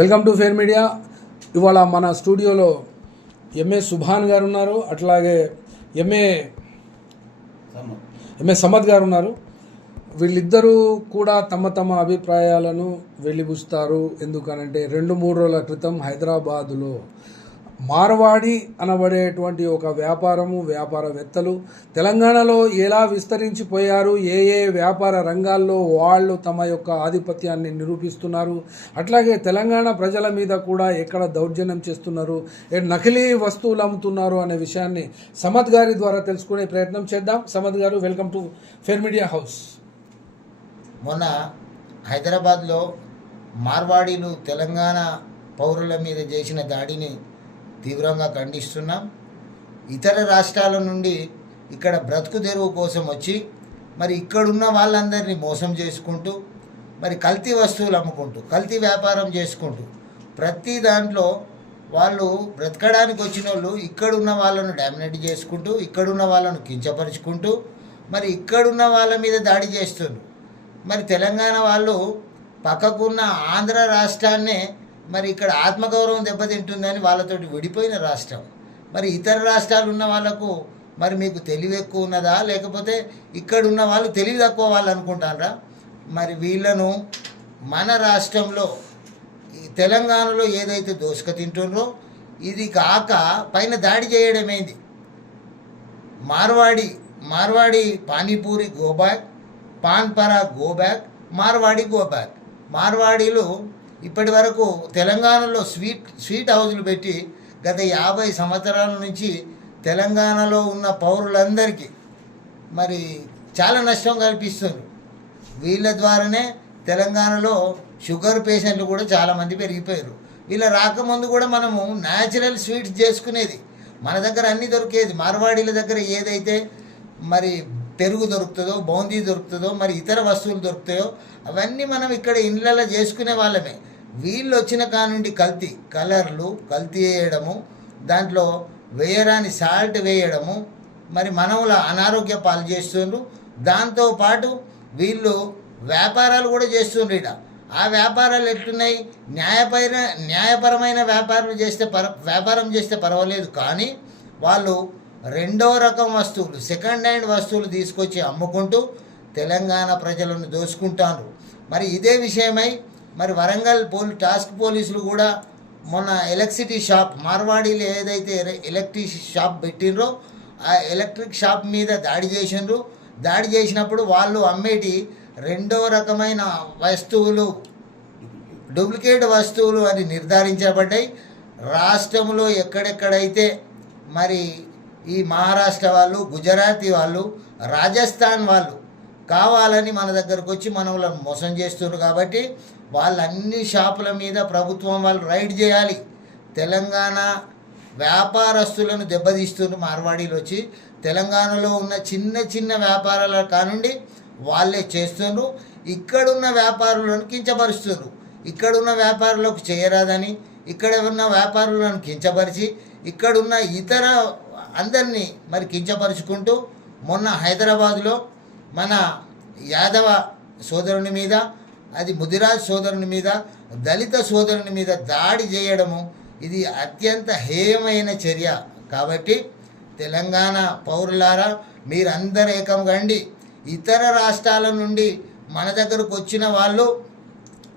Welcome to fair media. ఇవాళ మన స్టూడియోలో ఎంఏ సుభాన్ గారు ఉన్నారు అట్లాగే ఎంఏ ఎంఏ సమద్ గారు ఉన్నారు. వీళ్ళిద్దరూ కూడా తమ తమ అభిప్రాయాలను వెలిబుస్తారు. ఎందుకనంటే రెండు మూడు రోజుల క్రితం హైదరాబాదులో మార్వాడి అనబడేటువంటి ఒక వ్యాపారము వ్యాపారవేత్తలు. తెలంగాణలో ఎలా విస్తరించిపోయారు? ఏ ఏ వ్యాపార రంగాల్లో వాళ్ళు తమ యొక్క ఆధిపత్యాన్ని నిరూపిస్తున్నారు? అట్లాగే తెలంగాణ ప్రజల మీద కూడా ఎక్కడ దౌర్జన్యం చేస్తున్నారు? ఏ నకిలీ వస్తువులు అమ్ముతున్నారు అనే విషయాన్ని సమద్ గారి ద్వారా తెలుసుకునే ప్రయత్నం చేద్దాం. సమద్ గారు welcome to fair media house. మొన్న హైదరాబాద్లో మార్వాడీలు తెలంగాణ పౌరుల మీద చేసిన దాడిని తీవ్రంగా ఖండిస్తున్నాం. ఇతర రాష్ట్రాల నుండి ఇక్కడ బ్రతుకు తెరువు కోసం వచ్చి మరి ఇక్కడున్న వాళ్ళందరినీ మోసం చేసుకుంటూ మరి కల్తీ వస్తువులు అమ్ముకుంటూ కల్తీ వ్యాపారం చేసుకుంటూ ప్రతి దాంట్లో వాళ్ళు బ్రతకడానికి వచ్చిన వాళ్ళు ఇక్కడున్న వాళ్ళను డామినేట్ చేసుకుంటూ ఇక్కడున్న వాళ్ళను కించపరుచుకుంటూ మరి ఇక్కడున్న వాళ్ళ మీద దాడి చేస్తున్నారు మరి తెలంగాణ వాళ్ళు పక్కకున్న ఆంధ్ర రాష్ట్రాన్నే మరి ఇక్కడ ఆత్మగౌరవం దెబ్బతింటుందని వాళ్ళతోటి విడిపోయిన రాష్ట్రం. మరి ఇతర రాష్ట్రాలు ఉన్న వాళ్ళకు మరి మీకు తెలివి ఎక్కువ ఉన్నదా? లేకపోతే ఇక్కడ ఉన్న వాళ్ళు తెలివి తక్కువ వాళ్ళు అనుకుంటారా మరి వీళ్ళను మన రాష్ట్రంలో ఈ తెలంగాణలో ఏదైతే దోసుక తింటుండ్రో ఇది కాక పైన దాడి చేయడమేంది? Marwadi Marwadi panipuri go back Pan Parag go back go Marwadi go back. మార్వాడీలు ఇప్పటి వరకు తెలంగాణలో స్వీట్ స్వీట్ హౌజులు పెట్టి గత యాభై సంవత్సరాల నుంచి తెలంగాణలో ఉన్న పౌరులందరికీ మరి చాలా నష్టం కల్పిస్తున్నారు. వీళ్ళ ద్వారానే తెలంగాణలో షుగర్ పేషెంట్లు కూడా చాలామంది పెరిగిపోయారు. వీళ్ళ రాకముందు కూడా మనము న్యాచురల్ స్వీట్స్ చేసుకునేది. మన దగ్గర అన్నీ దొరికేది. మార్వాడీల దగ్గర ఏదైతే మరి పెరుగు దొరుకుతుందో బౌందీ దొరుకుతుందో మరి ఇతర వస్తువులు దొరుకుతాయో అవన్నీ మనం ఇక్కడ ఇండ్లలో చేసుకునే వాళ్ళమే. వీళ్ళు వచ్చిన కానుండి కల్తీ కలర్లు కల్తీ వేయడము దాంట్లో వేయరాని సాల్ట్ వేయడము మరి మనవుల అనారోగ్య పాలు చేస్తుండ్రు. దాంతోపాటు వీళ్ళు వ్యాపారాలు కూడా చేస్తుండ్రు ఇట ఆ వ్యాపారాలు ఎట్లున్నాయి? న్యాయపైన న్యాయపరమైన వ్యాపారాలు చేస్తే పర వ్యాపారం చేస్తే పర్వాలేదు కానీ వాళ్ళు రెండో రకం వస్తువులు సెకండ్ హ్యాండ్ వస్తువులు తీసుకొచ్చి అమ్ముకుంటూ తెలంగాణ ప్రజలను దోసుకుంటారు మరి ఇదే విషయమై మరి వరంగల్ పోలీ టాస్క్ పోలీసులు కూడా మొన్న ఎలక్ట్రిసిటీ షాప్ మార్వాడీలు ఏదైతే ఎల- ఎలక్ట్రిక్ షాప్ పెట్టినరో ఆ ఎలక్ట్రిక్ షాప్ మీద దాడి చేసిండ్రు. దాడి చేసినప్పుడు వాళ్ళు అమ్మేటి రెండో రకమైన వస్తువులు డూప్లికేట్ వస్తువులు అని నిర్ధారించబడ్డాయి. రాష్ట్రంలో ఎక్కడెక్కడైతే మరి ఈ మహారాష్ట్ర వాళ్ళు గుజరాతీ వాళ్ళు రాజస్థాన్ వాళ్ళు కావాలని మన దగ్గరకు వచ్చి మనవులను మోసం చేస్తున్నారు కాబట్టి వాళ్ళన్ని షాపుల మీద ప్రభుత్వం వాళ్ళు రైడ్ చేయాలి. తెలంగాణ వ్యాపారస్తులను దెబ్బతీస్తున్న మార్వాడీలు వచ్చి. తెలంగాణలో ఉన్న చిన్న చిన్న వ్యాపారాల కానుండి వాళ్ళే చేస్తున్నారు. ఇక్కడున్న వ్యాపారులను కించపరుస్తున్నారు. ఇక్కడున్న వ్యాపారులకు చేయరాదని ఇక్కడ ఉన్న వ్యాపారులను కించపరిచి ఇక్కడున్న ఇతర అందరినీ మరి కించపరుచుకుంటూ మొన్న హైదరాబాదులో మన యాదవ సోదరుని మీద అది ముదిరాజ్ సోదరుని మీద దళిత సోదరుని మీద దాడి చేయడము ఇది అత్యంత హేయమైన చర్య. కాబట్టి తెలంగాణ పౌరులారా మీరందరూ ఏకం కండి ఇతర రాష్ట్రాల నుండి మన దగ్గరకు వచ్చిన వాళ్ళు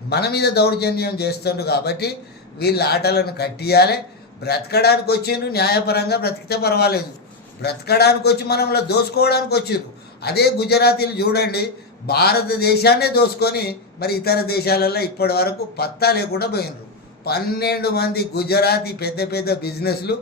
మన మీద దౌర్జన్యం చేస్తుండ్రు కాబట్టి వీళ్ళ ఆటలను కట్టియాలి. బ్రతకడానికి వచ్చిండ్రు న్యాయపరంగా బ్రతికితే పర్వాలేదు. బ్రతకడానికి వచ్చి మనలో దోసుకోవడానికి వచ్చిండ్రు అదే గుజరాతీలు చూడండి భారతదేశాన్నే దోసుకొని మరి ఇతర దేశాలలో ఇప్పటి వరకు పత్తా లేకుండా పోయినరు. పన్నెండు మంది గుజరాతీ పెద్ద పెద్ద బిజినెస్లు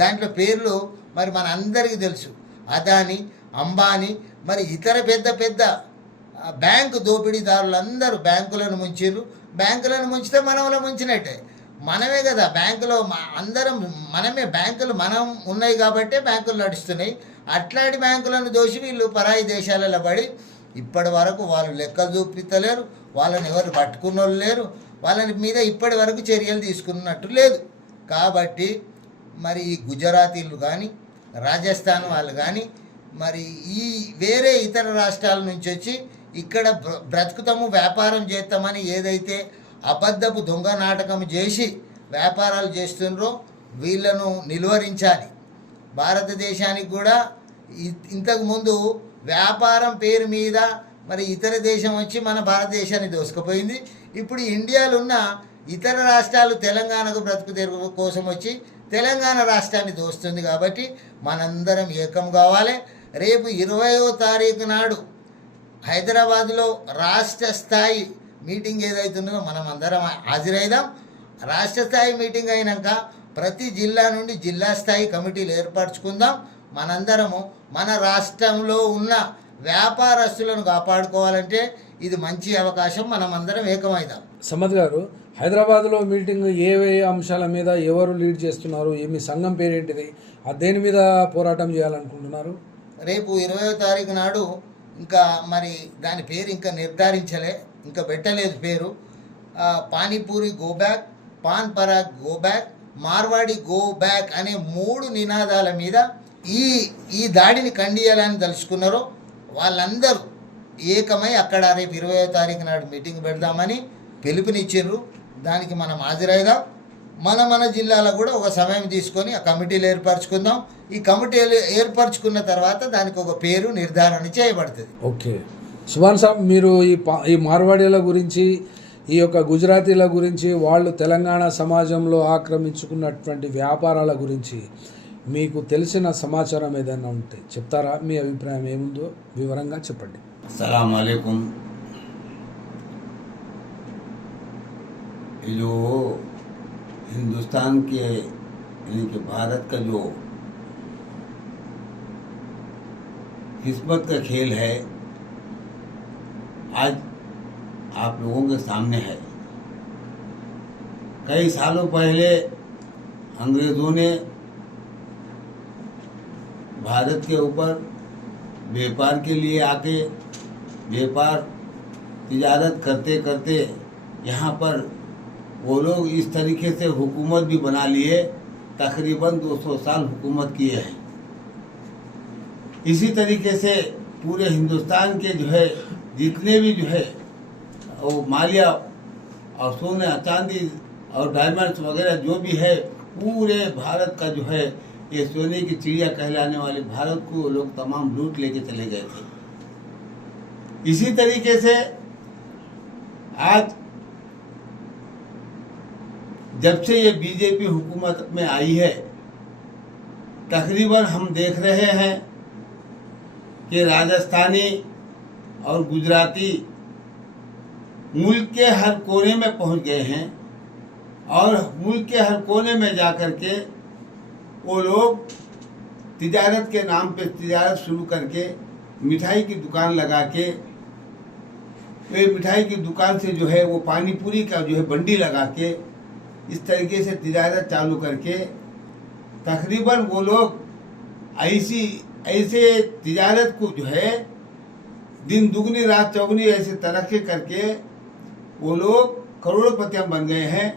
దాంట్లో పేర్లు మరి మన అందరికీ తెలుసు. అదాని అంబానీ మరి ఇతర పెద్ద పెద్ద బ్యాంకు బ్యాంకు దోపిడీదారులందరూ బ్యాంకులను ముంచిర్రు. బ్యాంకులను ముంచితే మనలో ముంచినట్టే. మనమే కదా బ్యాంకులో అందరం మనమే బ్యాంకులు మనం ఉన్నాయి కాబట్టే బ్యాంకులు నడుస్తున్నాయి. అట్లాంటి బ్యాంకులను దోషి వీళ్ళు పరాయి దేశాలలో పడి ఇప్పటి వరకు వాళ్ళు లెక్కలు చూపిస్తలేరు వాళ్ళని ఎవరు పట్టుకున్న వాళ్ళు లేరు వాళ్ళని మీద ఇప్పటి వరకు చర్యలు తీసుకున్నట్టు లేదు. కాబట్టి మరి ఈ గుజరాతీలు కానీ రాజస్థాన్ వాళ్ళు కానీ మరి ఈ వేరే ఇతర రాష్ట్రాల నుంచి వచ్చి ఇక్కడ బ్రతుకుతాము వ్యాపారం చేస్తామని ఏదైతే అబద్ధపు దొంగ నాటకం చేసి వ్యాపారాలు చేస్తుండ్రో వీళ్ళను నిలువరించాలి. భారతదేశానికి కూడా ఇ- ఇంతకుముందు వ్యాపారం పేరు మీద మరి ఇతర దేశం వచ్చి మన భారతదేశాన్ని దోసుకుపోయింది. ఇప్పుడు ఇండియాలో ఉన్న ఇతర రాష్ట్రాలు తెలంగాణకు బ్రతుకు తెరువు కోసం వచ్చి తెలంగాణ రాష్ట్రాన్ని దోస్తుంది కాబట్టి మనందరం ఏకం కావాలి. రేపు ఇరవయో తారీఖు నాడు హైదరాబాద్లో రాష్ట్ర స్థాయి మీటింగ్ ఏదైతుందో మనం అందరం హాజరైదాం. రాష్ట్ర స్థాయి మీటింగ్ అయినాక ప్రతి జిల్లా నుండి జిల్లా స్థాయి కమిటీలు ఏర్పరచుకుందాం. మనందరము మన రాష్ట్రంలో ఉన్న వ్యాపారస్తులను కాపాడుకోవాలంటే ఇది మంచి అవకాశం. మనం అందరం ఏకమైదాం. సమద్ గారు హైదరాబాద్లో మీటింగ్ ఏ ఏ అంశాల మీద ఎవరు లీడ్ చేస్తున్నారు ఏ మీ సంఘం పేరేంటిది దేని మీద పోరాటం చేయాలనుకుంటున్నారు? రేపు ఇరవయో తారీఖు నాడు ఇంకా మరి దాని పేరు ఇంకా నిర్ధారించలే ఇంకా పెట్టలేదు పేరు. Panipuri go back Pan Parag go back Marwadi go back అనే మూడు నినాదాల మీద ఈ ఈ దాడిని ఖండియాలని తలుచుకున్నారో వాళ్ళందరూ ఏకమై అక్కడ రేపు ఇరవై తారీఖు నాడు మీటింగ్ పెడదామని పిలుపునిచ్చిండ్రు. దానికి మనం హాజరైదాం. మన మన జిల్లాలో కూడా ఒక సమయం తీసుకొని ఆ కమిటీలు ఏర్పరచుకుందాం. ఈ కమిటీలు ఏర్పరచుకున్న తర్వాత దానికి ఒక పేరు నిర్ధారణ చేయబడుతుంది. ఓకే. సుభాన్ సాబ్ మీరు ఈ ఈ మార్వాడీల గురించి ఈ యొక్క గుజరాతీల గురించి వాళ్ళు తెలంగాణ సమాజంలో ఆక్రమించుకున్నటువంటి వ్యాపారాల గురించి మీకు తెలిసిన సమాచారం ఏదైనా ఉంటే చెప్తారా మీ అభిప్రాయం ఏముందో వివరంగా చెప్పండి अस्सलाम वालेकुम ये जो हिंदुस्तान के यानी कि भारत का जो किस्मत का खेल है आज आप लोगों के सामने है। कई सालों पहले अंग्रेज़ों ने भारत के ऊपर व्यापार के लिए आके व्यापार तजारत करते करते यहाँ पर वो लोग इस तरीके से हुकूमत भी बना लिए, तकरीबन 200 साल हुकूमत किए हैं। इसी तरीके से पूरे हिंदुस्तान के जो है, जितने भी जो है वो मालिया और सोने चांदी और डायमंड्स वगैरह जो भी है, पूरे भारत का जो है, ये सोने की चिड़िया कहलाने वाले भारत को लोग तमाम लूट लेके चले गए थे। इसी तरीके से आज जब से ये बीजेपी हुकूमत में आई है, तकरीबन हम देख रहे हैं कि राजस्थानी और गुजराती मुल्क के हर कोने में पहुँच गए हैं और मुल्क के हर कोने में जाकर के वो लोग तिजारत के नाम पे तिजारत शुरू करके मिठाई की दुकान लगा के ये मिठाई की दुकान से जो है वो पानी पूरी का जो है बंडी लगा के इस तरीके से तिजारत चालू करके तकरीबन वो लोग ऐसी, ऐसे तिजारत को जो है दिन दुगनी, रात चौगनी ऐसे तरक्की करके वो लोग करोड़पतियाँ बन गए हैं।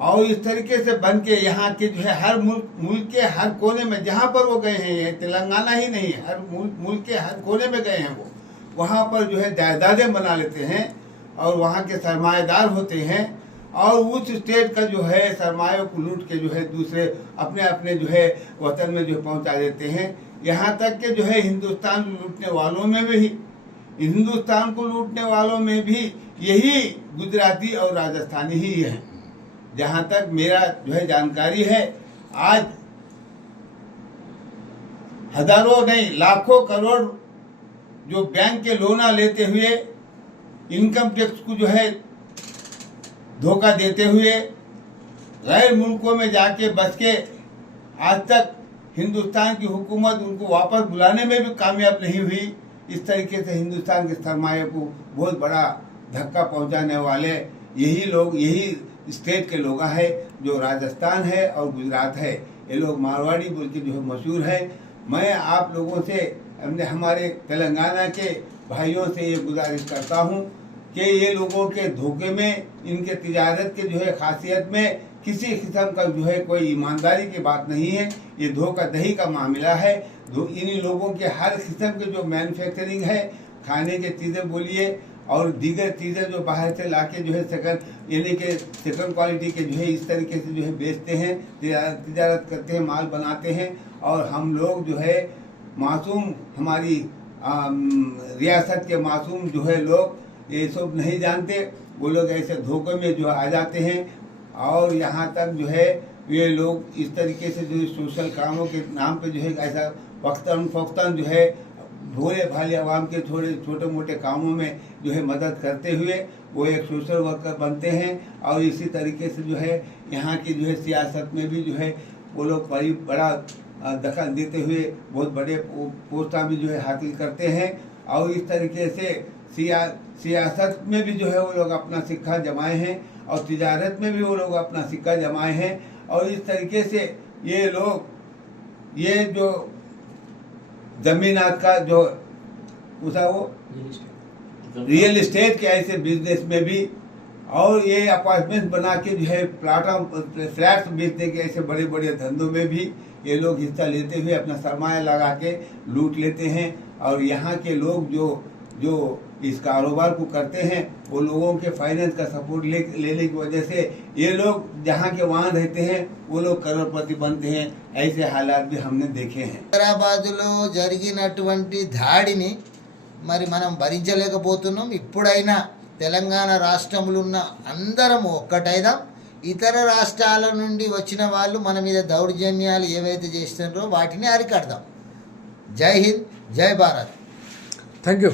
और इस तरीके से बन के यहाँ के जो है, हर मुल्क मुल्क के हर कोने में जहाँ पर वो गए हैं, ये तेलंगाना ही नहीं हर मुल्क मुल्क के हर कोने में गए हैं वो। वहाँ पर जो है जायदादें बना लेते हैं और वहाँ के सरमाएदार होते हैं और उस स्टेट का जो है सरमायों को लूट के जो है दूसरे अपने अपने जो है वतन में जो पहुँचा देते हैं। यहाँ तक के जो है हिंदुस्तान लूटने वालों में भी हिंदुस्तान को लूटने वालों में भी यही गुजराती और राजस्थानी ही है। जहाँ तक मेरा जो है जानकारी है, आज हज़ारों नहीं, लाखों करोड़ जो बैंक के लोना लेते हुए इनकम टैक्स को जो है धोखा देते हुए, गैर मुल्कों में जाके बच के आज तक हिंदुस्तान की हुकूमत उनको वापस बुलाने में भी कामयाब नहीं हुई। इस तरीके से हिंदुस्तान के सरमाए को बहुत बड़ा धक्का पहुँचाने वाले यही लोग, यही स्टेट के लोग हैं जो राजस्थान है और गुजरात है। ये लोग मारवाड़ी बोल के जो मशहूर है। मैं आप लोगों से, हमने हमारे तेलंगाना के भाइयों से ये गुजारिश करता हूँ कि ये लोगों के धोखे में, इनके तजारत के जो है खासियत में किसी किस्म का जो है कोई ईमानदारी की बात नहीं है। ये धोखा दही का मामला है। दो इन लोगों के हर किस्म के जो मैन्युफैक्चरिंग है, खाने के चीज़ें बोलिए, और दीगर चीज़ें जो बाहर से लाके जो है सेकंड यानी कि सेकंड क्वालिटी के जो है इस तरीके से जो है बेचते हैं तजारत करते हैं, माल बनाते हैं, और हम लोग जो है मासूम, हमारी रियासत के मासूम जो है लोग, ये सब नहीं जानते, वो लोग ऐसे धोखे में जो आ जाते हैं, और यहाँ तक जो है, ये लोग इस तरीके से जो है सोशल कामों के नाम पे जो है ऐसा वक्तन फक्तन जो है, भोले भाले आवाम के थोड़े, छोटे मोटे कामों में जो है मदद करते हुए वो एक सोशल वर्कर बनते हैं और इसी तरीके से जो है, यहाँ की जो है सियासत में भी जो है, वो लोग बड़ी, बड़ा दखल देते हुए बहुत बड़े पोस्टा भी जो है हासिल करते हैं और इस तरीके से सिया, सियासत में भी जो है वो लोग अपना सिक्का जमाए हैं और तजारत में भी वो लोग अपना सिक्का जमाए हैं और इस तरीके से ये लोग, ये जो जमीनात का जो उसा वो रियल इस्टेट के ऐसे बिज़नेस में भी और ये अपार्टमेंट बना के जो है प्लाटा फ्लैट्स बेचने के ऐसे बड़े बड़े धंधों में भी ये लोग हिस्सा लेते हुए अपना सरमाया लगा के लूट लेते हैं। और यहाँ के लोग जो जो इस कारोबार को करते हैं वो लोगों के फाइनेंस का सपोर्ट ले लेने की वजह से ये लोग जहाँ के वहाँ रहते हैं वो लोग करोड़पति बनते हैं ऐसे हालात भी हमने देखे हैं హైదరాబాదులో జరిగినటువంటి దాడిని మరి మనం భరించలేకపోతున్నాం ఇప్పుడైనా తెలంగాణ రాష్ట్రములు ఉన్న అందరం ఒక్కటైదాం ఇతర రాష్ట్రాల నుండి వచ్చిన వాళ్ళు మన మీద దౌర్జన్యాలు ఏవైతే చేస్తున్నారో వాటిని అరికడదాం జై హింద్ జై భారత్ థ్యాంక్ యూ